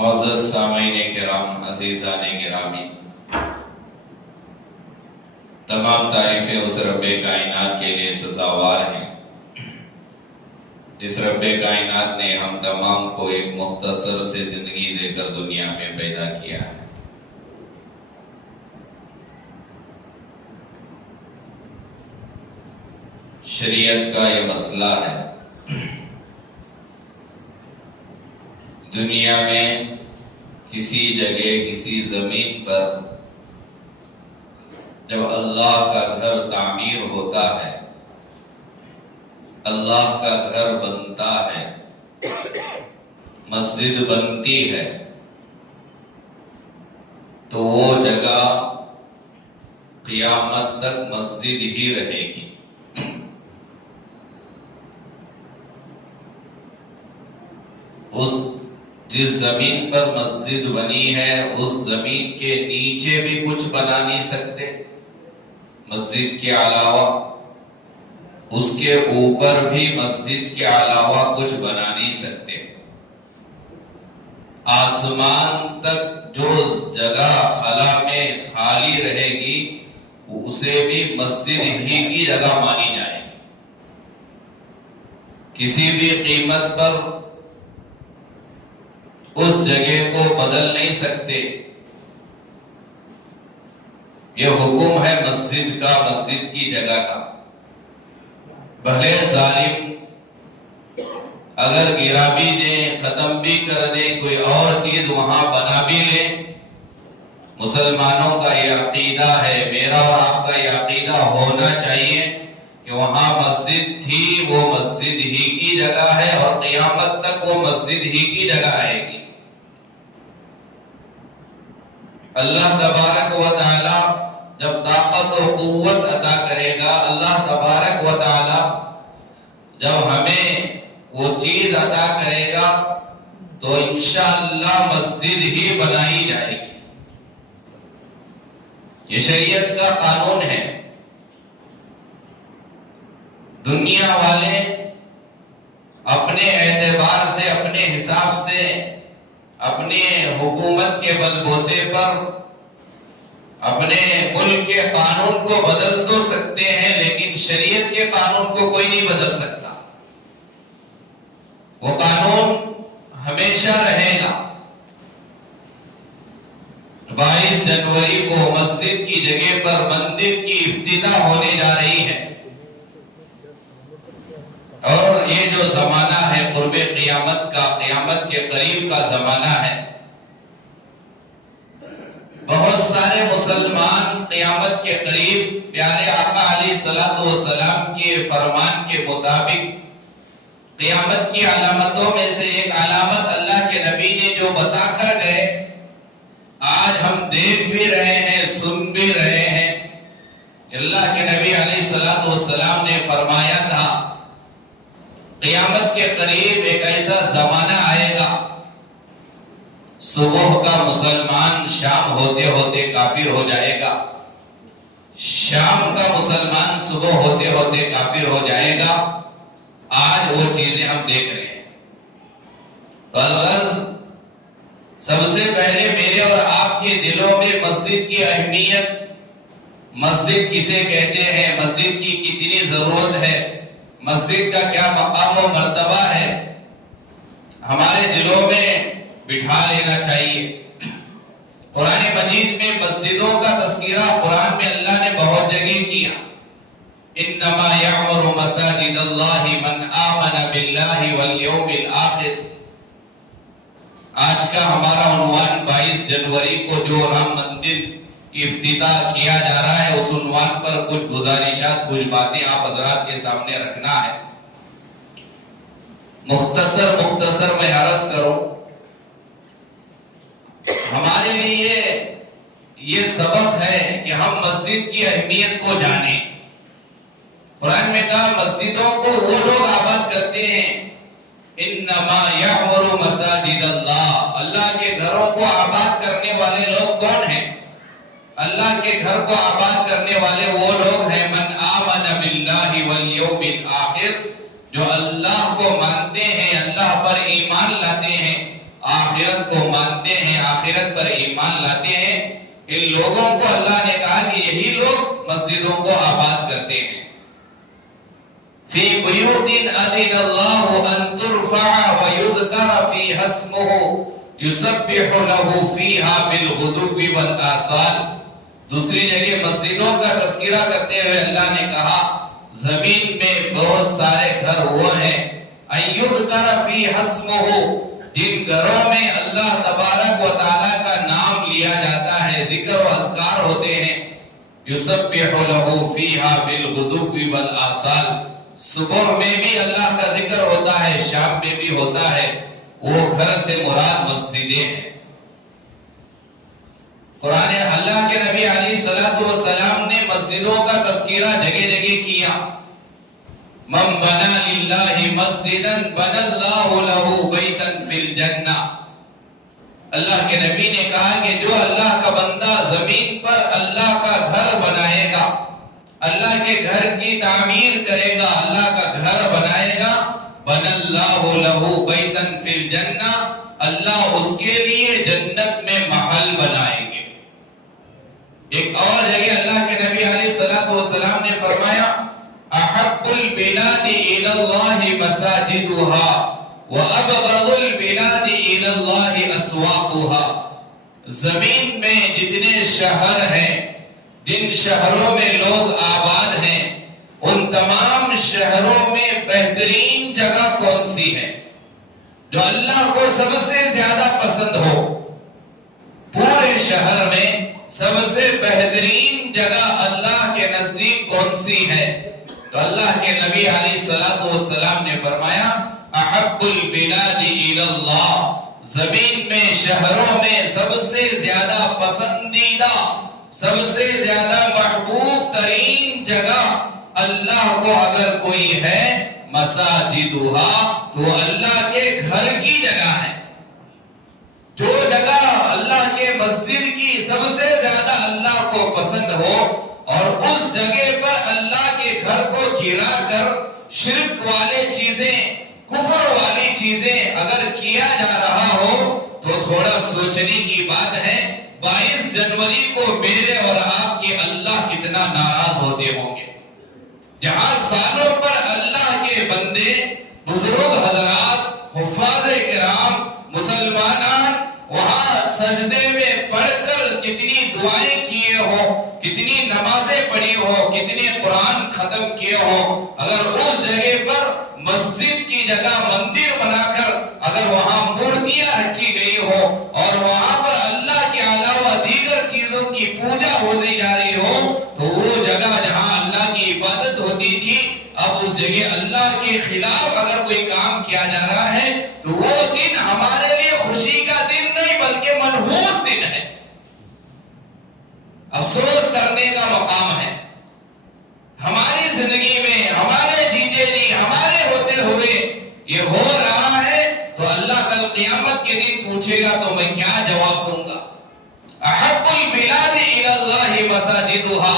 معزز سامعین کرام، عزیزان گرامی، تمام تعریفیں اس رب کائنات کے لیے سزاوار ہیں جس رب کائنات نے ہم تمام کو ایک مختصر سے زندگی دے کر دنیا میں پیدا کیا ہے۔ شریعت کا یہ مسئلہ ہے، دنیا میں کسی جگہ کسی زمین پر جب اللہ کا گھر تعمیر ہوتا ہے، اللہ کا گھر بنتا ہے، مسجد بنتی ہے، تو وہ جگہ قیامت تک مسجد ہی رہے گی۔ جس زمین پر مسجد بنی ہے اس زمین کے نیچے بھی کچھ بنا نہیں سکتے مسجد کے علاوہ، اس کے اوپر بھی مسجد کے علاوہ کچھ بنا نہیں سکتے۔ آسمان تک جو جگہ خلا میں خالی رہے گی اسے بھی مسجد ہی کی جگہ مانی جائے گی۔ کسی بھی قیمت پر اس جگہ کو بدل نہیں سکتے۔ یہ حکم ہے مسجد کا، مسجد کی جگہ کا۔ بھلے ظالم اگر گرا بھی دیں، ختم بھی کر دیں، کوئی اور چیز وہاں بنا بھی لیں، مسلمانوں کا یہ عقیدہ ہے، میرا اور آپ کا یہ عقیدہ ہونا چاہیے کہ وہاں مسجد تھی، وہ مسجد ہی کی جگہ ہے اور قیامت تک وہ مسجد ہی کی جگہ رہے گی۔ اللہ تبارک و تعالی جب طاقت و قوت عطا کرے گا، اللہ تبارک و تعالی جب ہمیں وہ چیز عطا کرے گا تو انشاءاللہ مسجد ہی بنائی جائے گی۔ یہ شریعت کا قانون ہے۔ دنیا والے اپنے اعتبار سے، اپنے حساب سے، اپنے حکومت کے بل بوتے پر اپنے ملک کے قانون کو بدل تو سکتے ہیں، لیکن شریعت کے قانون کو کوئی نہیں بدل سکتا۔ وہ قانون ہمیشہ رہے گا۔ 22 جنوری کو مسجد کی جگہ پر مندر کی افتتاح ہونے جا رہی ہے، اور یہ جو زمانہ ہے قرب قیامت کا، قیامت کے قریب کا زمانہ ہے۔ بہت سارے مسلمان قیامت کے قریب پیارے آقا علیہ الصلوۃ والسلام کے فرمان کے مطابق قیامت کی علامتوں میں سے ایک علامت اللہ کے نبی نے جو بتا کر گئے، آج ہم دیکھ بھی رہے ہیں، سن بھی رہے ہیں۔ اللہ کے نبی علیہ الصلوۃ والسلام نے فرمایا تھا قیامت کے قریب ایک ایسا زمانہ آئے گا، صبح کا مسلمان شام ہوتے ہوتے کافر ہو جائے گا، شام کا مسلمان صبح ہوتے ہوتے کافر ہو جائے گا۔ آج وہ چیزیں ہم دیکھ رہے ہیں۔ تو الغرض سب سے پہلے میرے اور آپ کے دلوں میں مسجد کی اہمیت، مسجد کسے کہتے ہیں، مسجد کی کتنی ضرورت ہے، مسجد کا کیا مقام و مرتبہ ہے، ہمارے دلوں میں بٹھا لینا چاہیے۔ قرآن مجید میں مسجدوں کا تذکرہ قرآن میں اللہ نے بہت جگہ کیا۔ انما یعمر مساجد اللہ من آمن باللہ والیوم الآخر۔ آج کا ہمارا عنوان 22 جنوری کو جو رام مندر کی افتتاح کیا جا رہا ہے، اس عنوان پر کچھ گزارشات، کچھ باتیں آپ حضرات کے سامنے رکھنا ہے۔ مختصر میں عرض کروں، ہمارے لیے یہ سبق ہے کہ ہم مسجد کی اہمیت کو جانیں۔ قرآن میں کہا مسجدوں کو وہ لوگ آباد کرتے ہیں، انما یعمر مساجد اللہ، اللہ کے گھروں کو آباد کرنے والے لوگ کون ہیں؟ اللہ کے گھر کو آباد کرنے والے وہ لوگ ہیں من آمن باللہ والیوم الآخر، جو اللہ کو مانتے ہیں، اللہ پر ایمان لاتے ہیں، آخرت کو مانتے ہیں، آخرت پر ایمان لاتے ہیں، ان لوگوں کو اللہ نے کہا کہ یہی لوگ مسجدوں کو آباد کرتے ہیں۔ فی بیوت اذن اللہ ان ترفع ویذکر فیہا اسمہ یسبح لہ فیہا بالغدو والآصال۔ دوسری جگہ مسجدوں کا تذکرہ کرتے ہوئے اللہ نے کہا زمین میں بہت سارے گھر وہ ہیں ان یذکر فیہا اسمہ، جن گھروں میں اللہ تبارک و تعالیٰ کا نام لیا جاتا ہے، ذکر و اذکار ہوتے ہیں۔ یسبح لہ فیہا بالغدو والآصال، صبح میں بھی اللہ کا ذکر ہوتا ہے، شام میں بھی ہوتا ہے، وہ گھر سے مراد مسجدیں ہیں۔ قرآن اللہ کے نبی علیہ الصلوۃ والسلام نے مسجدوں کا تذکرہ جگہ جگہ کیا۔ من بنا للہ مسجدا بنا اللہ لہ بیتا فی الجنہ، اللہ کے نبی نے کہا کہ جو اللہ کا بندہ زمین پر اللہ کا گھر بنائے گا، اللہ کے گھر کی تعمیر کرے گا، اللہ کا گھر بنائے گا، بنا اللہ لہ بیتا فی الجنہ، اللہ اس کے لیے جنت میں محل بنائیں گے۔ ایک اور جگہ اللہ کے نبی علیہ الصلوۃ والسلام نے فرمایا احب البلاد الی اللہ مساجدها وابغض البلاد الی اللہ اسواقها، زمین میں جتنے شہر ہیں، جن شہروں میں لوگ آباد ہیں، ان تمام شہروں میں بہترین جگہ کون سی ہے جو اللہ کو سب سے زیادہ پسند ہو؟ پورے شہر میں سب سے بہترین جگہ اللہ کے نزدیک کون سی ہے؟ تو اللہ کے نبی علیہ الصلوۃ والسلام نے فرمایا احب البلاد الی اللہ، زمین میں شہروں میں سب سے زیادہ پسندیدہ، سب سے زیادہ محبوب ترین جگہ اللہ کو اگر کوئی ہے مساجدہا، تو اللہ کے گھر کی جگہ ہے۔ جو جگہ اللہ کے مسجد کی سب سے زیادہ اللہ کو پسند ہو اور اس جگہ پر اللہ کے گھر کو گرا کر شرک والے چیزیں، کفر والی چیزیں اگر کیا جا رہا ہو تو تھوڑا سوچنے کی بات ہے 22 جنوری کو میرے اور آپ کے اللہ کتنا ناراض ہوتے ہوں گے، جہاں سالوں پر اللہ کے بندے، بزرگ حضرات، حفاظ کرام، مسلمانان وہاں سجدے میں پڑھ کر کتنی دعائیں کیے ہوں، کتنی نمازیں پڑھی ہو، کتنے قرآن ختم کیے ہوں، اگر اس جگہ پر مسجد کی جگہ مندر بنا کر اگر وہاں مورتیاں رکھی گئی ہو اور وہاں پر اللہ کے علاوہ دیگر چیزوں کی پوجا ہوتی جا رہی ہو، تو وہ جگہ جہاں اللہ کی عبادت ہوتی تھی، اب اس جگہ اللہ کے خلاف اگر کوئی کام کیا جا رہا ہے تو وہ دن ہمارے لیے خوشی کا دن نہیں بلکہ منحوس دن ہے، افسوس کرنے کا مقام ہے۔ ہماری زندگی میں ہمارے جیتے جی ہمارے ہوتے ہوئے یہ ہو رہا ہے تو اللہ کل قیامت کے دن پوچھے گا تو میں کیا جواب دوں گا؟ احب البلاد الی اللہ مساجدہا،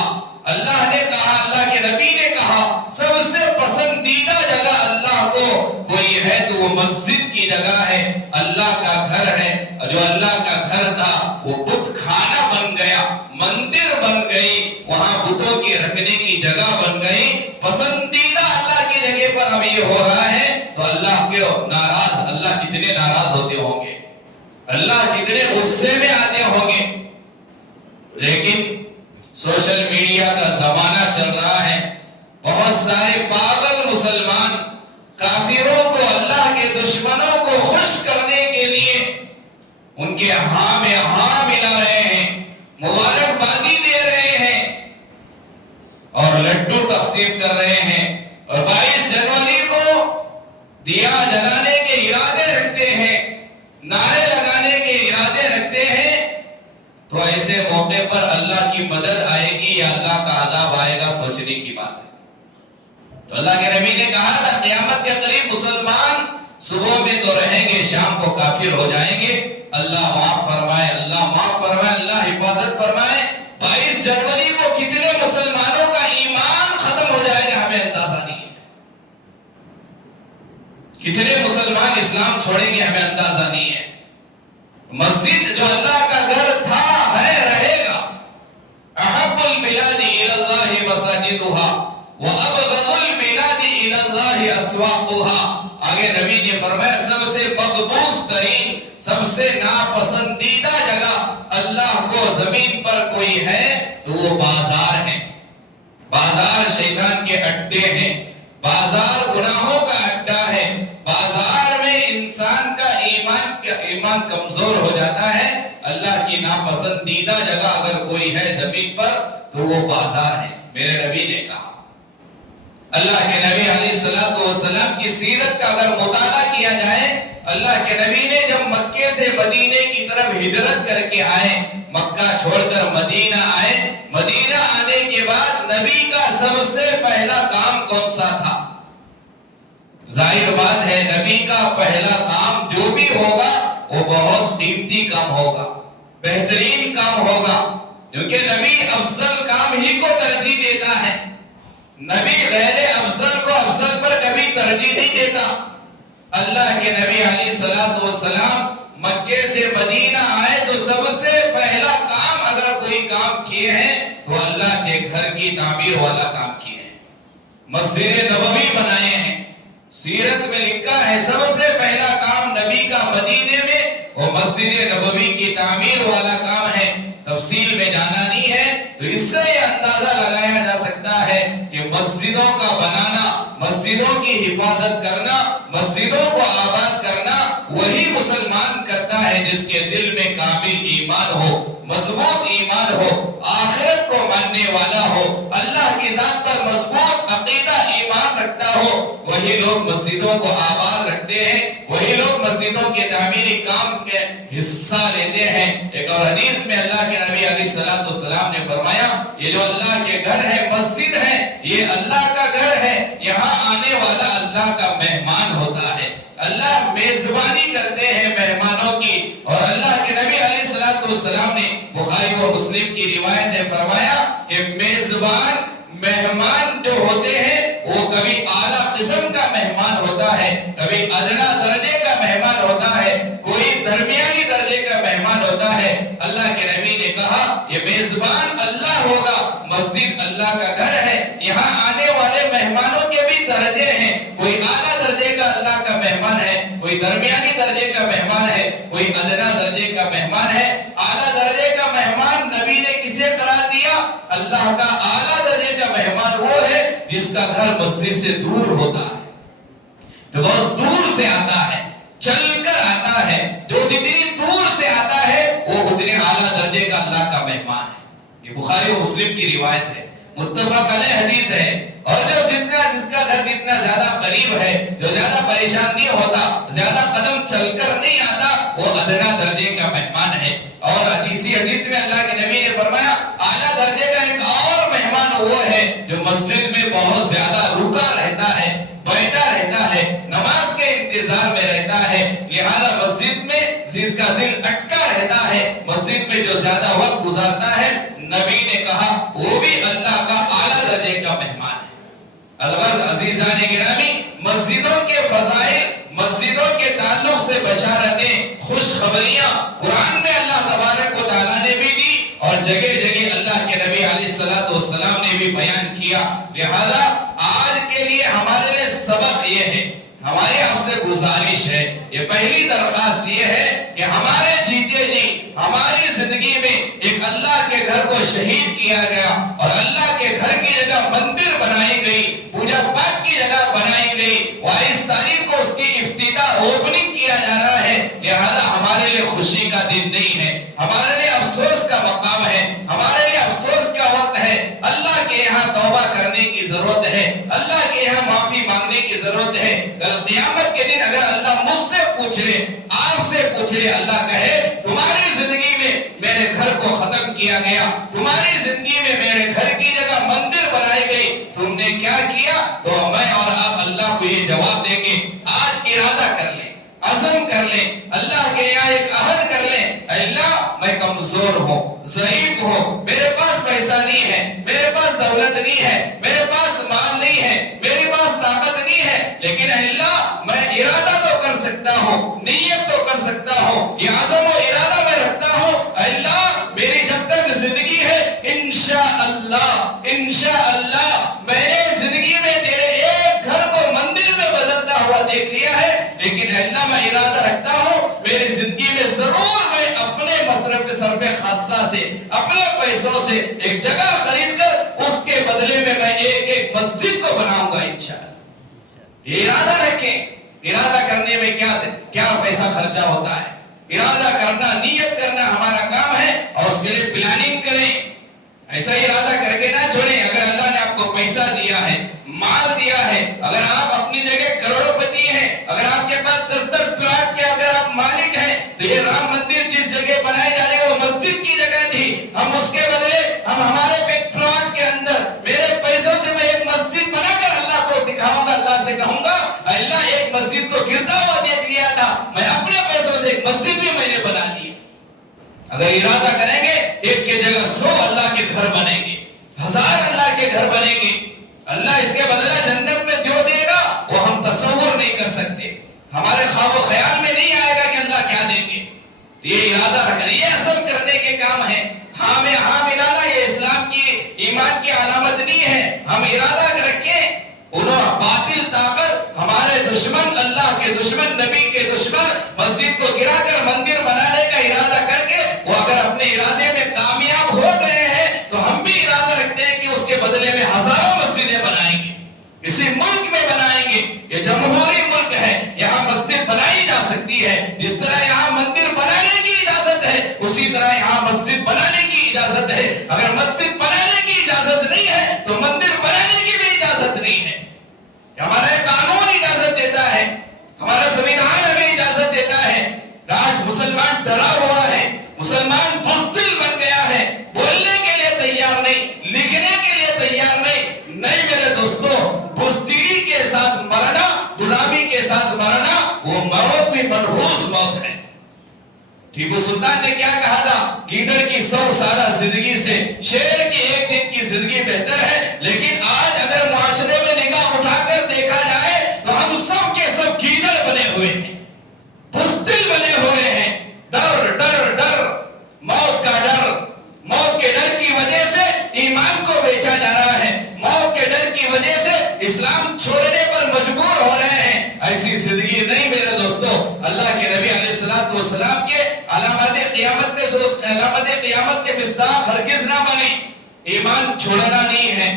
اللہ نے کہا، اللہ کے نبی نے کہا سب سے پسندیدہ جگہ اللہ کو کوئی ہے تو وہ مسجد کی جگہ ہے، اللہ کا گھر ہے، اور جو اللہ کا گھر تھا وہ بت خانہ بن گیا، مندر بن گئی، وہاں بتوں کی رکھنے کی جگہ بن گئی، پسندیدہ اللہ کی جگہ پر اب یہ ہو رہا ہے تو اللہ کے ناراض، اللہ کتنے ناراض ہوتے ہوں گے، اللہ کتنے غصے میں آتے ہوں گے۔ لیکن سوشل میڈیا کا زمانہ چل رہا ہے، بہت سارے پاگل مسلمان کافروں کو، اللہ کے دشمنوں کو خوش کرنے کے لیے ان کے ہاں میں ہاں ملا رہے ہیں، مبارکبادی دے رہے ہیں اور لڈو تقسیم کر رہے ہیں، اور 22 جنوری کو دیا جلانے کے ارادے رکھتے ہیں، نعرے لگانے کے ارادے رکھتے ہیں، تو ایسے موقع پر اللہ کی مدد آئے گی یا اللہ کا عذاب آئے گا، سوچنے کی بات ہے۔ تو اللہ کے نبی نے کہا تھا قیامت کے قریب مسلمان صبح میں تو رہیں گے، شام کو کافر ہو جائیں گے، اللہ معاف فرمائے، اللہ معاف فرمائے، اللہ حفاظت فرمائے۔ 22 جنوری کو کتنے مسلمانوں کا ایمان ختم ہو جائے گا ہمیں اندازہ نہیں ہے، کتنے مسلمان اسلام چھوڑیں گے ہمیں اندازہ نہیں ہے۔ مسجد جو اللہ کا گھر تھا ہے رہے گا. احب البلاد الی اللہ مساجدها وابغض البلاد الی اللہ اسواقها. آگے نبی نے فرمایا سب سے مقبوض ترین، سب سے ناپسندیدہ جگہ اللہ کو زمین پر کوئی ہے تو وہ بازار ہے. بازار شیطان کے اڈے ہیں، بازار گناہوں کا اڈا ہے، بازار میں انسان کا ایمان کمزور ہو جاتا ہے. اللہ کی ناپسندیدہ جگہ اگر کوئی ہے زمین پر تو وہ بازار ہے. میرے نبی نے کہا، اللہ کے نبی علیہ الصلوۃ والسلام کی سیرت کا اگر مطالعہ کیا جائے، اللہ کے نبی نے جب مکے سے مدینے کی طرف ہجرت کر کے آئے، مکہ چھوڑ کر مدینہ آئے، مدینہ آنے کے بعد نبی کا سب سے پہلا کام کون سا تھا؟ ظاہر بات ہے نبی کا پہلا کام جو بھی ہوگا وہ بہت قیمتی کام ہوگا، بہترین کام ہوگا، کیونکہ نبی افضل کام ہی کو ترجیح دیتا ہے. نبی غیر افضل کو افضل پر کبھی ترجیح نہیں دیتا. اللہ کے نبی علیہ الصلوۃ والسلام مکے سے مدینہ آئے تو سب سے پہلا کام اگر کوئی کام کیے ہیں تو اللہ کے گھر کی تعمیر والا کام کیے ہیں، مسجد نبوی بنائے ہیں. سیرت میں لکھا ہے سب سے پہلا کام نبی کا مدینے میں وہ مسجد نبوی کی تعمیر والا کام ہے. تفصیل میں جانا نہیں ہے تو اس سے یہ اندازہ لگایا جا سکتا ہے کہ مسجدوں کا بنانا، مسجدوں کی حفاظت کرنا، مسجدوں کو آباد کرنا وہی مسلمان کرتا ہے جس کے دل میں کامل ایمان ہو، مضبوط ایمان ہو، آخرت کو ماننے والا ہو، اللہ کی ذات پر مضبوط عقیدہ ایمان رکھتا ہو. وہی لوگ مسجدوں کو آباد رکھتے ہیں، وہی لوگ مسجدوں کے تعمیری کام کے حصہ لیتے ہیں. ایک اور حدیث میں اللہ کے نبی علیہ الصلوۃ والسلام نے فرمایا یہ جو اللہ کے گھر ہے، مسجد ہے، یہ اللہ کا گھر ہے، یہاں آنے والا اللہ کا مہمان ہوتا ہے. اللہ میزبانی کرتے ہیں مہمانوں کی. اور اللہ کے نبی علیہ الصلوۃ والسلام نے بخاری اور مسلم کی روایت ہے فرمایا کہ میزبان مہمان جو ہوتے ہیں وہ کبھی اعلیٰ قسم کا مہمان ہوتا ہے، کبھی ادنا درجے کا مہمان ہوتا ہے، کوئی درمیانی درجے کا مہمان ہوتا ہے. اللہ کے نبی نے کہا یہ میزبان اللہ ہوگا. مسجد اللہ کا گھر ہے، یہاں آنے والے مہمانوں کے بھی درجے ہیں. کوئی اعلیٰ درجے کا اللہ کا مہمان ہے، کوئی درمیانی درجے کا مہمان ہے، کوئی ادنا درجے کا مہمان ہے. اعلیٰ درجے کا مہمان نبی نے کسے قرار دیا؟ اللہ کا اعلیٰ درجے کا مہمان وہ ہے جس کا گھر مسجد سے دور ہوتا ہے، جو بہت دور سے آتا ہے، چل کر آتا ہے. جو جتنی دور سے آتا ہے وہ اتنے اعلیٰ درجے کا اللہ کا مہمان ہے. یہ بخاری و مسلم کی روایت ہے، متفق علیہ حدیث ہے. اور جو جس کا گھر جتنا زیادہ قریب ہے، جو زیادہ پریشان نہیں ہوتا، زیادہ قدم چل کر نہیں آتا، وہ ادنا درجے کا مہمان ہے. اور حدیث میں اللہ کے نبی نے فرمایا اعلیٰ درجے کا ایک اور مہمان وہ ہے جو مسجد میں بہت زیادہ رکا رہتا ہے، بیٹھا رہتا ہے، نماز کے انتظار میں رہتا ہے. لہذا مسجد میں جس کا دل اٹکا رہتا ہے، مسجد میں جو زیادہ وقت گزارتا ہے، نبی نے کہا وہ بھی اللہ کا اعلیٰ درجے کا مہمان ہے. الغرض عزیزان گرامی، مسجدوں کے فضائل، مسجدوں کے تعلق سے بشارتیں، خوشخبریاں قرآن میں اللہ تبارک و تعالیٰ نے بھی دی اور جگہ جگہ اللہ کے نبی علیہ الصلوۃ والسلام نے بھی بیان کیا. لہذا آج کے لیے ہمارے لیے سبق یہ ہے، ہماری آپ سے گزارش ہے، یہ پہلی درخواست یہ ہے کہ ہمارے جیتے جی ہماری زندگی میں ایک اللہ کے گھر کو شہید کیا گیا اور اللہ کے گھر کی جگہ مندر بنائی گئی، پوجا پاٹ کی جگہ بنائی گئی، 22 تاریخ کو اس کی افتتاح اوپننگ کیا جا رہا ہے. لہذا ہمارے لیے خوشی کا دن نہیں ہے، ہمارے لیے افسوس کا مقام ہے، ہمارے لیے افسوس کا وقت ہے. اللہ کے یہاں توبہ کرنے کی ضرورت ہے، اللہ کے یہاں معافی مانگنے کی ضرورت ہے. کل قیامت کے دن اگر اللہ مجھ سے پوچھ لے، آپ سے پوچھ لے، اللہ کہے تمہاری زندگی میں میرے گھر کو ختم کیا گیا، تمہاری زندگی میں میرے گھر کی جگہ مندر بنائی گئی، تم نے کیا کیا؟ تو میں اور آپ اللہ کو یہ جواب دیں گے آج ارادہ کر لیں، عزم کر لیں، اللہ کے یہاں ایک عہد کر لیں، اللہ میں کمزور ہوں، ضعیف ہوں، میرے پاس پیسہ نہیں ہے، میرے پاس دولت نہیں ہے، میرے پاس مال نہیں ہے، میرے پاس طاقت نہیں ہے، لیکن اللہ میں ارادہ تو کر سکتا ہوں، نیت تو کر سکتا ہوں، یہ عزم و ارادہ میں ضرور میں اپنے مصرف صرف خاصہ سے اپنے پیسوں سے ایک جگہ خرید کر اس کے بدلے میں ایک مسجد کو بناؤں گا انشاءاللہ۔ یہ ارادہ رکھیں۔ ارادہ کرنے میں کیا پیسہ خرچہ ہوتا ہے، ارادہ کرنا، نیت کرنا ہمارا کام ہے، اور اس کے لیے پلاننگ کریں۔ ایسا ارادہ کر کے نہ چھوڑیں۔ اگر اللہ نے آپ کو پیسہ دیا ہے، مال دیا ہے، اگر آپ اپنی جگہ کروڑوں پتی ہیں، اگر آپ کے پاس 10 پلاٹ کے اگر آپ مالک ہیں، تو یہ رام مندر جس جگہ بنائے جا رہے وہ مسجد کی جگہ تھی، ہم اس کے بدلے ہم ہمارے ایک پلاٹ کے اندر میرے پیسوں سے میں ایک مسجد بنا کر اللہ کو دکھاؤں گا، اللہ سے کہوں گا اللہ ایک مسجد کو گرتا ہوا دیکھ لیا تھا، میں اپنے پیسوں سے ایک مسجد بھی میں نے بنا لی۔ اگر ارادہ کریں گے ایک کے جگہ 100 اللہ کے گھر بنیں گے، 1000 اللہ کے گھر بنیں گے۔ اللہ اس کے بدلہ جنت میں جو دے گا وہ ہم تصور نہیں کر سکتے، ہمارے خواب و خیال میں نہیں آئے گا کہ اللہ کیا دیں گے۔ یہ ارادہ رکھنا، یہ اصل کرنے کے کام ہے۔ ہاں میں ہاں ملانا یہ اسلام کی ایمان کی علامت نہیں ہے۔ ہم ارادہ رکھیں، انہوں باطل طاقت ہمارے دشمن، اللہ کے دشمن، نبی کے دشمن مسجد کو گرا کر مندر بنانے کا ارادہ کر کے وہ اگر اپنے ارادے میں کامیاب ہو گئے ہیں تو ہم بھی ارادہ رکھتے ہیں کہ اس کے بدلے میں ہزاروں مسجدیں بنائیں گے، اسی ملک میں بنائیں گے۔ یہ جمہوری ملک ہے، یہاں مسجد بنائی جا سکتی ہے۔ جس طرح یہاں مندر بنانے کی اجازت ہے اسی طرح یہاں مسجد بنانے کی اجازت ہے۔ اگر مسجد بنانے کی اجازت نہیں ہے تو مندر بنانے کی بھی اجازت نہیں ہے۔ ہمارا قانون اجازت دیتا ہے، ہمارا سنویدھان ہمیں اجازت دیتا ہے۔ آج مسلمان ڈرا ہوا ہے، مسلمان بزدل بن گیا ہے، بولنے کے لیے تیار نہیں، لکھنے کے لیے تیار نہیں۔ نہیں میرے دوستو، بزدلی کے ساتھ مرنا، غلامی کے ساتھ مرنا، وہ موت بھی منحوس موت ہے۔ ٹیپو سلطان نے کیا کہا تھا؟ گیدڑ کی 100 سالہ زندگی سے شیر کی 1 دن کی زندگی بہتر ہے۔ لیکن آج اگر معاشرے میں نگاہ اٹھا کر دیکھا جائے تو ہم سب کے سب گیدڑ بنے ہوئے ہیں، بزدل بنے ہوئے ہیں۔ ڈر ڈر ڈر، موت کا ڈر، موت کے ڈر کی وجہ سے ایمان کو بیچا جا رہا ہے، موت کے ڈر کی وجہ سے اسلام چھوڑنے پر مجبور ہو رہے ہیں۔ ایسی زندگی نہیں میرے دوستو۔ اللہ کے نبی علیہ السلام کے علامات قیامت کے مصداق ہرگز نہ بنے۔ ایمان چھوڑنا نہیں ہے۔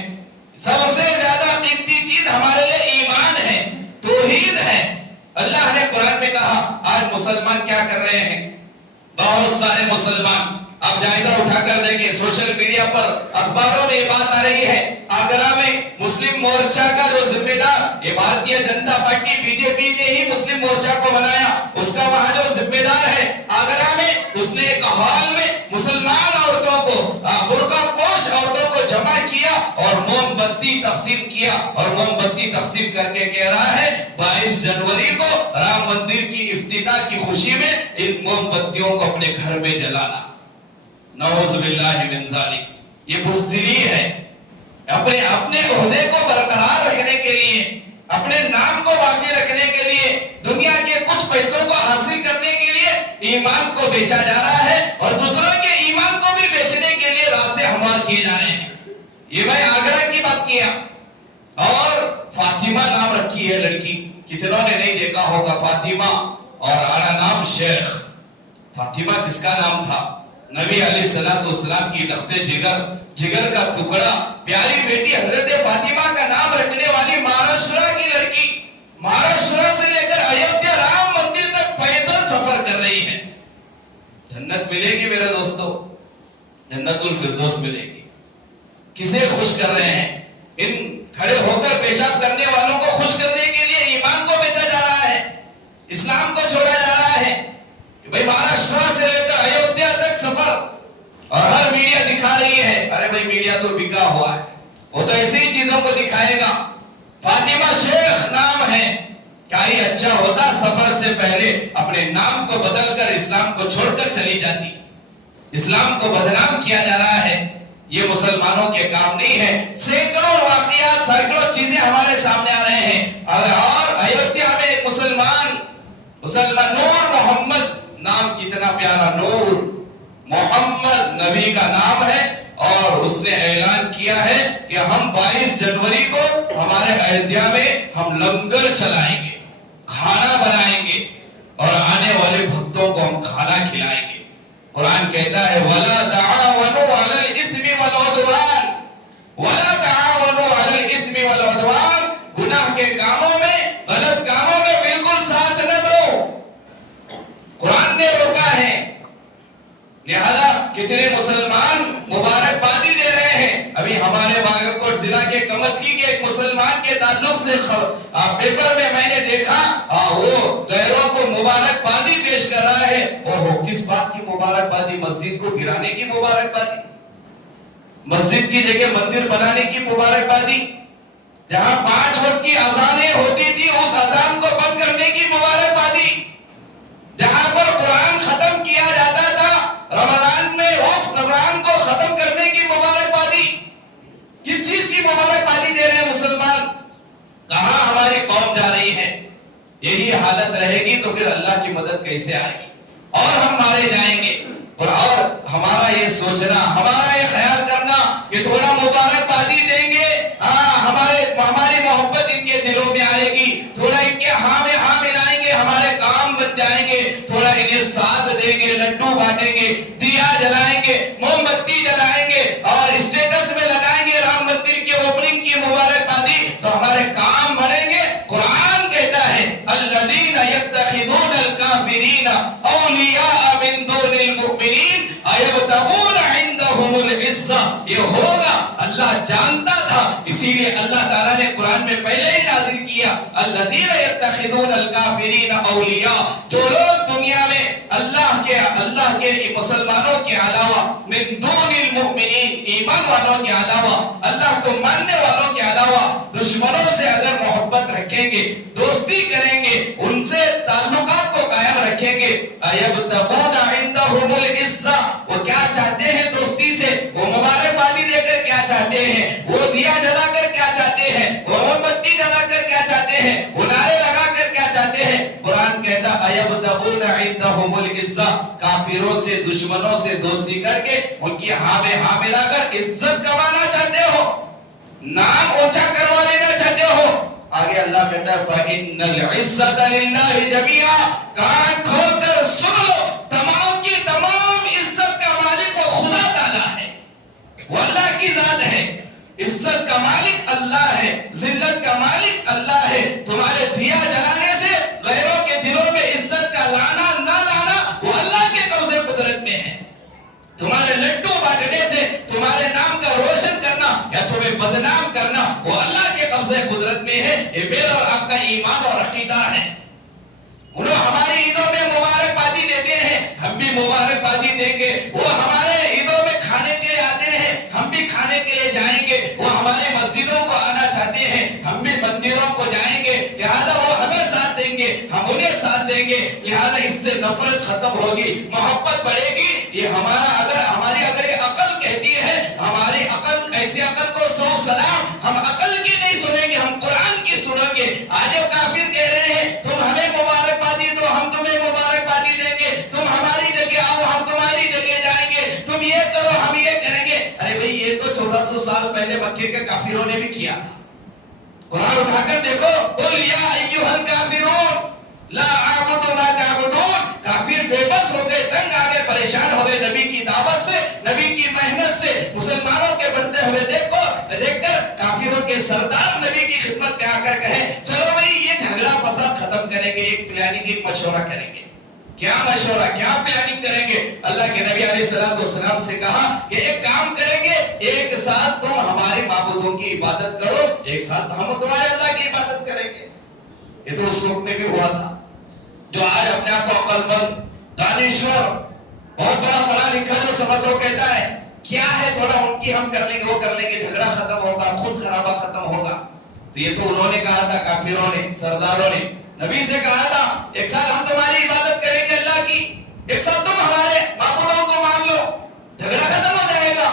سب سے زیادہ قیمتی چیز ہمارے لیے ایمان ہے، توحید ہے۔ اللہ نے قرآن میں کہا، آج مسلمان کیا کر رہے ہیں؟ بہت سارے مسلمان، آپ جائزہ اٹھا کر دیکھیں، سوشل میڈیا پر اخباروں میں یہ بات آ رہی ہے، آگرہ میں مسلم مورچہ کا جو ذمہ دار، یہ Bharatiya Janata party B J پی نے ہی مسلم مورچہ کو بنایا، اس کا وہاں جو ذمہ دار ہے آگرہ میں، اس نے ایک ہال میں مسلمان عورتوں کو، برقع پوش عورتوں کو جمع کیا اور موم بتی تقسیم کیا، اور موم بتی تقسیم کر کے کہہ رہا ہے 22 جنوری کو رام مندر کی افتتاح کی خوشی میں ان موم بتیوں کو اپنے گھر میں جلانا۔ نعوذ باللہ من ذالک۔ یہ بزدلی ہے۔ اپنے عہدے کو برقرار رکھنے کے لیے، اپنے نام کو باقی رکھنے کے لیے، دنیا کے کچھ پیسوں کو حاصل کرنے کے لیے ایمان کو بیچا جا رہا ہے، اور دوسروں کے ایمان کو بھی بیچنے کے لیے راستے ہموار کیے جا رہے ہیں۔ یہ میں آگرہ کی بات کیا۔ اور فاطمہ نام رکھی ہے لڑکی، کتنوں نے نہیں دیکھا ہوگا فاطمہ، اور آڑا نام شیخ۔ فاطمہ کس کا نام تھا؟ نبی علیہ السلام کی لخت جگر کا ٹکڑا، پیاری بیٹی حضرت فاطمہ کا نام رکھنے والی مہاراشٹر کی لڑکی، مہاراشٹر سے لے کر ایودھیا رام مندر تک پیدل سفر کر رہی ہے۔ جنت ملے گی میرے دوستو، جنت الفردوس ملے گی۔ کسے خوش کر رہے ہیں؟ ان کھڑے ہو کر پیشاب کرنے والوں کو خوش کرنے کے لیے ایمان کو بیچا جا رہا ہے، اسلام کو چھوڑا جا رہا ہے۔ بھائی مہاراشٹر سے لے کر ایودھیا تک سفر، اور ہر میڈیا دکھا رہی ہے۔ ارے بھائی میڈیا تو بکا ہوا ہے، وہ تو ایسی ہی چیزوں کو دکھائے گا۔ فاطمہ شیخ نام ہے، کیا ہی اچھا ہوتا سفر سے پہلے اپنے نام کو بدل کر اسلام کو چھوڑ کر چلی جاتی۔ اسلام کو بدنام کیا جا رہا ہے، یہ مسلمانوں کے کام نہیں ہے۔ سینکڑوں واقعات، سینکڑوں چیزیں ہمارے سامنے آ رہے ہیں۔ اور ایودھیا میں ایک مسلمان نور محمد، نام کتنا پیارا، نور محمد نبی کا نام ہے، اور اس نے اعلان کیا ہے کہ ہم 22 جنوری کو ہمارے ایودھیا میں ہم لنگر چلائیں گے، کھانا بنائیں گے، اور آنے والے بھکتوں کو ہم کھانا کھلائیں گے۔ قرآن کہتا ہے وَلَا تَعَاوَنُوا عَلَى الْإِثْمِ وَالْعُدْوَانِ، وَلَا تَعَاوَنُوا عَلَى الْإِثْمِ وَالْعُدْوَانِ، گناہ کے کاموں میں، غلط کاموں میں بالکل ساتھ نہ دو، قرآن نے روکا ہے۔ لہذا کتنے مسلمان مبارکبادی دے رہے ہیں۔ ابھی ہمارے باگلکوٹ ضلع کے کمتکی کے ایک مسلمان کے تعلق سے پیپر میں میں نے دیکھا وہ غیروں کو مبارکبادی پیش کر رہا ہے۔ اوہو، کس بات کی مبارکبادی؟ مسجد کو گرانے کی مبارکبادی، مسجد کی جگہ مندر بنانے کی مبارکبادی، جہاں 5 وقت کی اذانیں ہوتی تھی اس اذان کو بند کرنے کی مبارکبادی، جہاں پر قرآن ختم کیا جاتا تھا رمضان میں اس قرآن کو ختم کرنے کی مبارکبادی۔ کس چیز کی مبارکبادی دے رہے ہیں مسلمان؟ کہاں ہماری قوم جا رہی ہے؟ یہی حالت رہے گی تو پھر اللہ کی مدد کیسے آئے گی اور ہم مارے جائیں گے۔ اور ہمارا یہ سوچنا، ہمارا یہ خیال کرنا کہ تھوڑا مبارکبادی دیں گے، ہماری محبت ان کے دلوں میں آئے گی، تھوڑا ان کے ہاں میں ہاں ملائیں گے، ہمارے کام بن جائیں گے، تھوڑا انہیں ساتھ دیں گے، لڈو بانٹیں گے، دیا جلائیں گے، موم بتی جلائیں گے اور اسٹیٹس میں لگائیں گے رام مندر کی اوپننگ کی مبارکبادی، تو ہمارے کام بنیں گے۔ قرآن کہتا ہے الذین یتخذون الکافرین اولیاء من دون المؤمنین ایبتغون عندهم العزہ۔ یہ ہوگا، اللہ جانتا تھا، اسی لیے اللہ تعالیٰ نے قرآن میں پہلے ہی نازل کیا الذین یتخذون الکافرین اولیاء، جو لوگ دنیا میں اللہ کے مسلمانوں کے علاوہ من دون المؤمنین، ایمان والوں کے علاوہ، اللہ کو ماننے والوں کے علاوہ دشمنوں سے اگر محبت رکھیں گے، دوستی کریں گے، ان سے تعلقات کو قائم رکھیں گے، ایبتغون عندهم العزہ، وہ کیا چاہتے ہیں دوستی سے؟ وہ مبارکبادی دے کر کیا چاہتے ہیں؟ وہ دیا جلا کر کیا چاہتے ہیں؟ وہ موم بتی جلا کر کیا چاہتے ہیں؟ وہ نعرے لگا کر کیا چاہتے ہیں؟ قرآن کہتا ایبتغون عندهم العزہ، کافروں سے، دشمنوں سے دوستی کر کے ان کی ہاں میں ہاں ملا کر عزت کمانا چاہتے ہو، نام اونچا کروا لینا چاہتے ہو۔ آگے اللہ کہتا ہے فَإِنَّ الْعِزَّةَ لِلَّهِ جَمِيعًا، کان کھول کر سن لو، تمام کی تمام عزت کا مالک وہ خدا تعالیٰ ہے، وہ اللہ کی ذات ہے۔ عزت کا مالک اللہ ہے، ذلت کا مالک اللہ ہے۔ تمہارے دیا جلانے سے غیروں کے دلوں میں عزت کا لانا نہ لانا وہ اللہ کے قبضے قدرت میں ہے۔ تمہارے لڈو بانٹنے سے تمہارے نام کا روشن کرنا یا تمہیں بدنام کرنا وہ اللہ کے قبضے قدرت میں ہے۔ یہ میرا اور آپ کا ایمان اور عقیدہ ہے۔ انہوں ہماری عیدوں میں مبارکبادی دیتے ہیں، ہم بھی مبارکبادی دیں گے۔ وہ ہمارے عیدوں میں کھانے کے لیے آتے ہیں، ہم بھی کھانے کے لیے جائیں گے۔ وہ ہمارے مسجدوں کو آنا چاہتے ہیں، ہم بھی مندروں کو جائیں گے۔ لہذا وہ ہمیں ساتھ دیں گے، ہم انہیں ساتھ دیں گے۔ لہذا اس سے نفرت ختم ہوگی، محبت بڑھے گی۔ یہ ہماری اگر یہ عقل کہتی ہے، ہماری عقل، ایسی عقل کو سو سلام، ہم عقل کی نہیں سنیں گے، ہم قرآن کی سنیں گے۔ آج وہ کافر کہہ رہے ہیں تم ہمیں مبارکبادی دو، ہم تمہیں مبارکبادی دیں گے، تم ہماری جگہ آؤ، ہم تمہاری جگہ جائیں گے، تم یہ کرو، ہم یہ کریں گے۔ ارے بھئی یہ تو 1400 سال پہلے مکے کے کافروں نے بھی کیا تھا۔ قرآن اٹھا کر دیکھو، قل یا ایھا الکافرون لا اعبد ما تعبدون۔ کافر بے بس ہو گئے، تنگ آ گئے، پریشان ہو گئے نبی کی دعوت سے، نبی کی محنت سے، مسلمانوں کے بڑھتے ہوئے دیکھ کر کافروں کے سردار نبی کی خدمت میں آ کر کہیں چلو بھائی یہ جھگڑا فساد ختم کریں گے، ایک پلاننگ، ایک مشورہ کریں گے۔ کیا مشورہ، کیا پلاننگ کریں گے؟ اللہ کے نبی علیہ السلام سے کہا کہ ایک کام کریں گے، ایک ساتھ تم ہمارے معبودوں کی عبادت کرو، ایک ساتھ ہم تمہارے اللہ کی عبادت کریں گے۔ یہ تو اس وقت میں بھی ہوا تھا۔ جو آج اپنے آپ کو عقل مند، دانشور، بہت بڑا پڑھا لکھا جو سمجھ وہ کہتا ہے کیا ہے تھوڑا ان کی ہم کر لیں گے، وہ کر لیں گے، جھگڑا ختم ہوگا، خون خرابہ ختم ہوگا۔ تو یہ تو انہوں نے کہا تھا، کافروں نے، سرداروں نے نبی سے کہا تھا ایک ساتھ ہم تمہاری عبادت کریں گے اللہ کی، ایک ساتھ تم ہمارے معبودوں کو مان لو، جھگڑا ختم ہو جائے گا۔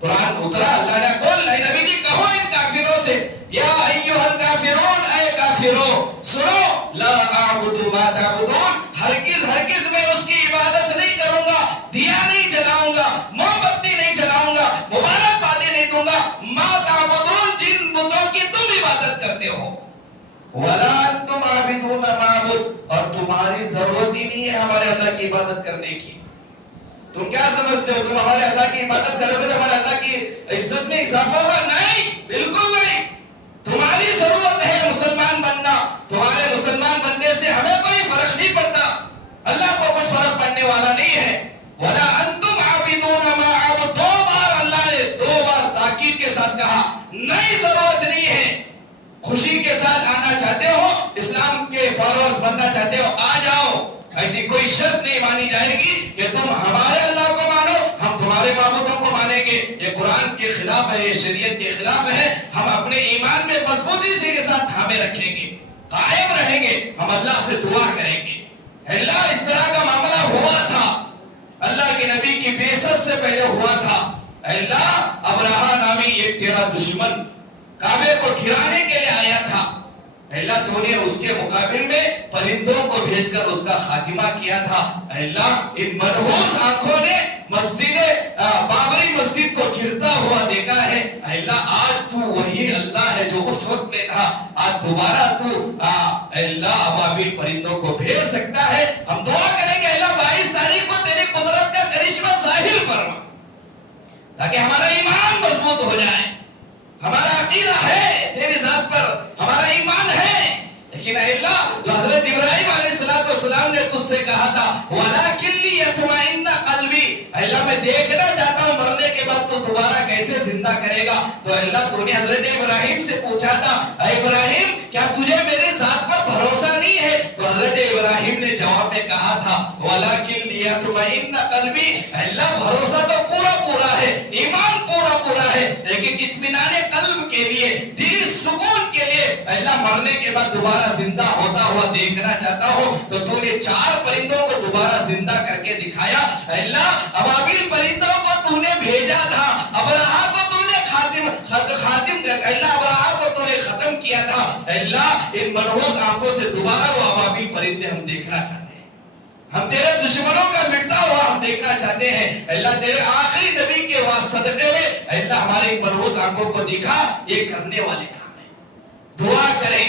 قرآن اترا، اللہ نے قل، اے نبی جی کہو ان کافروں سے یا ایھا الکافرون، اے کافروں سنو، لا اعبد ما تعبدون، ہرگز میں اس کی عبادت نہیں کروں گا، دیا نہیں جلاؤں گا، موم بتی نہیں جلاؤں گا، مبارکبادی نہیں دوں گا، ما تعبدون، جن بتوں کی تم عبادت کرتے ہو، ولا انتم عابدون معبود، اور تمہاری ضرورت ہی نہیں ہے ہمارے اللہ کی عبادت کرنے کی. تم کیا سمجھتے ہو تم ہمارے اللہ کی عبادت کرو گے تو ہمارے اللہ کی عزت میں اضافہ ہوگا؟ نہیں، بالکل نہیں. تمہاری ضرورت ہے مسلمان بننا. تمہارے مسلمان بننے سے ہمیں کوئی فرق نہیں پڑتا، اللہ کو کچھ فرق پڑنے والا نہیں ہے. وَلَا أَنْتُمْ عَابِدُونَ مَا أَعْبُدُ، دو بار اللہ نے دو بار تاکید کے ساتھ کہا. نہیں، ضرورت نہیں ہے. خوشی کے ساتھ آنا چاہتے ہو، اسلام کے فالوورز بننا چاہتے ہو، آ جاؤ. ایسی کوئی شرط نہیں مانی جائے گی کہ تم ہمارے اللہ کو مانو، ہم تمہارے معبودوں کو مانیں گے. یہ قرآن کے خلاف ہے، یہ شریعت کے خلاف ہے. ہم اپنے ایمان میں مضبوطی سے کے ساتھ تھامے رکھیں گے، قائم رہیں گے. ہم اللہ سے دعا کریں گے. اللہ اس طرح کا معاملہ ہوا تھا، اللہ کے نبی کی بعثت سے پہلے ہوا تھا. اللہ ابرہا نامی ایک تیرا دشمن کعبے کو گرانے کے لیے آیا تھا. اللہ تو نے اس کے مقابل میں پرندوں کو بھیج کر اس کا خاتمہ کیا تھا. اللہ ان منحوس آنکھوں نے بابری مسجد کو گرتا ہوا دیکھا ہے. اللہ آج تو وہی اللہ ہے جو اس وقت میں تھا. آج دوبارہ تو اللہ ابابیل پرندوں کو بھیج سکتا ہے. ہم دعا کریں گے اللہ 22 تاریخ کو تیری قدرت کا کرشمہ ظاہر فرما تاکہ ہمارا ایمان مضبوط ہو جائے. ہمارا عقیدہ ہے تیری ذات پر، ہمارا ایمان ہے. لیکن اے اللہ جو حضرت ابراہیم علیہ السلام نے تجھ سے کہا تھا وَلَكِنْ لِيَطْمَئِنَّ قَلْبِي، اللہ میں دیکھنا چاہتا ہوں مرنے کے بعد تو دوبارہ کیسے زندہ کرے گا. تو اللہ تو نے حضرت ابراہیم سے پوچھا تھا اے ابراہیم کیا تجھے میرے ذات پر بھروسہ نہیں ہے؟ تو حضرت ابراہیم نے جواب میں کہا تھا وَلَكِنْ لِيَطْمَئِنَّ قَلْبِي، اللہ بھروسہ تو پورا ہے، ایمان پورا ہے، لیکن اطمینان قلب کے لیے، دلی سکون کے لیے اللہ مرنے کے بعد دوبارہ زندہ ہوتا ہوا دیکھنا چاہتا ہوں. تو تو نے 4 پرندوں کو دوبارہ زندہ کر کے دکھایا. اللہ ابابیل پرندوں کو تو نے بھیجا تھا، ابرہا کو تو نے خاتم اللہ ابرہا کو تو نے ختم کیا تھا. اللہ ان منحوس آنکھوں سے دوبارہ وہ ابابیل پرندے ہم دیکھنا چاہتے ہیں. ہم تیرے دشمنوں کا مٹتا ہوا ہم دیکھنا چاہتے ہیں. اللہ تیرے آخری نبی کے صدقے میں اللہ ہمارے منحوس آنکھوں کو دکھا. یہ کرنے والے کام ہے. دعا کریں،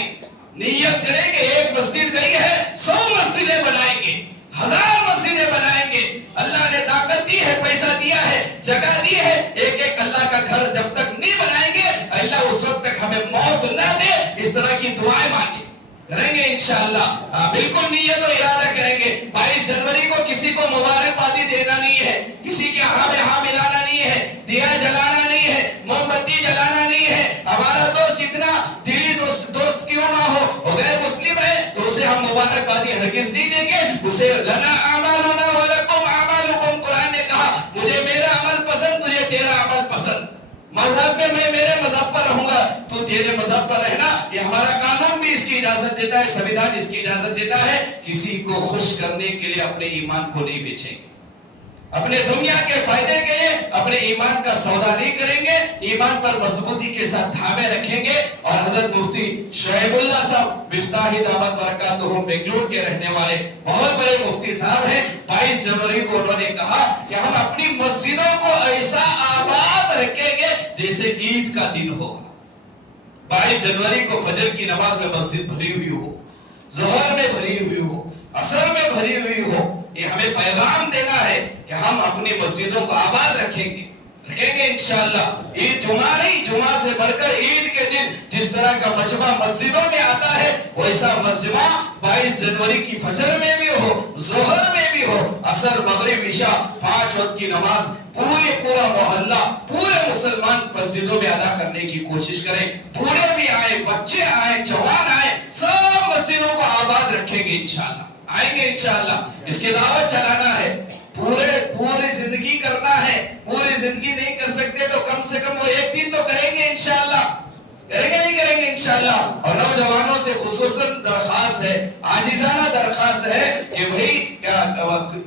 نیت کریں کہ ایک مسجد گئی ہے 100 مسجدیں بنائیں گے، 1000 مسجدیں بنائیں گے. اللہ نے طاقت دی ہے، پیسہ دیا ہے، جگہ دی ہے. ایک اللہ کا گھر جب تک نہیں بنائیں گے اللہ اس وقت تک ہمیں موت نہ دے. اس طرح کی دعائیں مانگیں، کریں گے انشاءاللہ. بالکل نیت و ارادہ کریں گے. 22 جنوری کو کسی کو مبارکبادی دینا نہیں ہے، کسی کے ہاں میں ہاں ملانا نہیں ہے، دیا جلانا نہیں ہے، موم بتی جلانا نہیں ہے. ہمارا دوست کتنا دلی دوست کیوں نہ ہو، وہ غیر مسلم ہے تو اسے ہم مبارکبادی ہرگز نہیں دیں گے. اسے لنا اعمالنا ولکم اعمالکم، قرآن نے کہا مجھے میرا عمل پسند، تجھے تیرا عمل پسند. مذہب میں میں میرے مذہب پر رہوں گا، تو تیرے مذہب پر رہنا. یہ ہمارا قانون بھی اس کی اجازت دیتا ہے، سنویدھان اس کی اجازت دیتا ہے. کسی کو خوش کرنے کے لیے اپنے ایمان کو نہیں بیچیں گے، اپنے دنیا کے فائدے کے لیے اپنے ایمان کا سودا نہیں کریں گے. ایمان پر مضبوطی کے ساتھ تھامے رکھیں گے. اور حضرت مفتی شعیب اللہ صاحب مفتاحی دعوت برکاتہم بنگلور کے رہنے والے بہت بڑے مفتی صاحب ہیں. 22 جنوری کو انہوں نے کہا کہ ہم اپنی مسجدوں کو ایسا آباد رکھیں گے جیسے عید کا دن ہوگا. 22 جنوری کو فجر کی نماز میں مسجد بھری ہوئی ہو، ظہر میں بھری ہوئی ہو، عصر میں بھری ہوئی ہو. یہ ہمیں پیغام دینا ہے کہ ہم اپنی مسجدوں کو آباد رکھیں گے انشاءاللہ. عید جمعہ نہیں، جمعہ سے بڑھ کر عید کے دن جس طرح کا مجمع مسجدوں میں آتا ہے ویسا مجمع 22 جنوری کی فجر میں بھی ہو، ظہر میں بھی ہو، عصر مغرب عشاء 5 وقت کی نماز پورا محلہ پورے مسلمان مسجدوں میں ادا کرنے کی کوشش کریں. بوڑھے بھی آئیں، بچے آئیں، جوان آئیں، سب مسجدوں کو آباد رکھیں گے انشاءاللہ. آئیں گے انشاءاللہ. اس کی دعوت چلانا ہے، پوری زندگی کرنا ہے. پوری زندگی نہیں کر سکتے تو کم سے کم وہ ایک دن تو کریں گے انشاءاللہ. کریں گے نہیں کریں گے انشاءاللہ. اور نوجوانوں سے خصوصاً درخواست ہے، عاجزانہ درخواست ہے کہ بھئی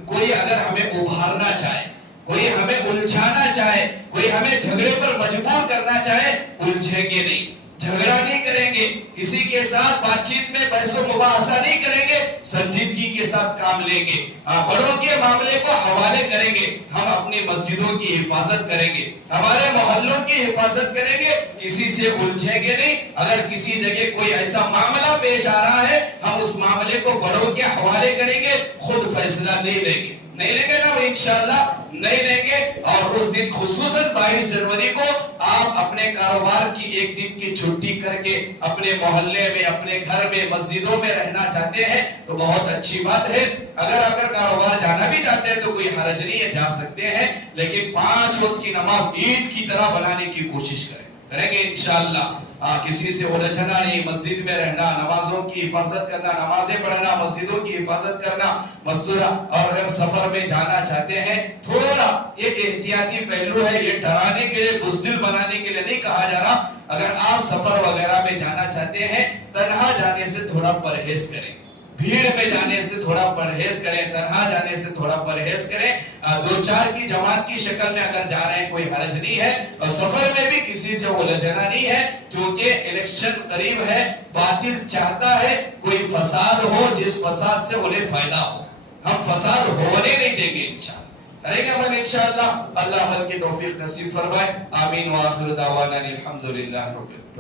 کوئی اگر ہمیں ابھارنا چاہے، کوئی ہمیں الجھانا چاہے، کوئی ہمیں جھگڑے پر مجبور کرنا چاہے، الجھیں گے نہیں. جھگڑا نہیں کریں گے, کسی کے ساتھ بات چیت میں بحث و مباحثہ نہیں کریں گے, سنجیدگی کے ساتھ کام لیں گے, بڑوں کے معاملے کو حوالے کریں گے, ہم اپنی مسجدوں کی حفاظت کریں گے, ہمارے محلوں کی حفاظت کریں گے, کسی سے الجھیں گے نہیں. اگر کسی جگہ کوئی ایسا معاملہ پیش آ رہا ہے ہم اس معاملے کو بڑوں کے حوالے کریں گے, خود فیصلہ نہیں لیں گے. نہیں لیں گے نا وہ انشاءاللہ نہیں لیں گے. اور اس دن خصوصاً 22 جنوری کو آپ اپنے کاروبار کی ایک دن کی چھٹی کر کے اپنے محلے میں, اپنے گھر میں, مسجدوں میں رہنا چاہتے ہیں تو بہت اچھی بات ہے. اگر کاروبار جانا بھی چاہتے ہیں تو کوئی حرج نہیں ہے, جا سکتے ہیں, لیکن 5 وقت کی نماز عید کی طرح بنانے کی کوشش کریں گے انشاءاللہ. کسی سے الجھنا نہیں, مسجد میں رہنا, نمازوں کی حفاظت کرنا, نمازیں پڑھنا, مسجدوں کی حفاظت کرنا, مستورہ. اور اگر سفر میں جانا چاہتے ہیں تھوڑا یہ احتیاطی پہلو ہے, یہ ڈرانے کے لیے, بزدل بنانے کے لیے نہیں کہا جا رہا. اگر آپ سفر وغیرہ میں جانا چاہتے ہیں تنہا جانے سے تھوڑا پرہیز کریں, بھیڑ میں جانے سے تھوڑا پرہیز کریں, تنہا جانے سے تھوڑا پرہیز کریں. 2-4 کی جماعت کی شکل میں اگر جا رہے ہیں کوئی حرج نہیں ہے, اور سفر میں بھی کسی سے الجھنا نہیں ہے, کیونکہ الیکشن قریب ہے. باطل چاہتا ہے کوئی فساد ہو جس فساد سے انہیں فائدہ ہو. ہم فساد ہونے نہیں دیں گے انشاءاللہ, کریں گے عمل انشاءاللہ. اللہ عمل کی توفیق نصیب فرمائے. آمین. وآخر دعوانا الحمدللہ رب العالمین.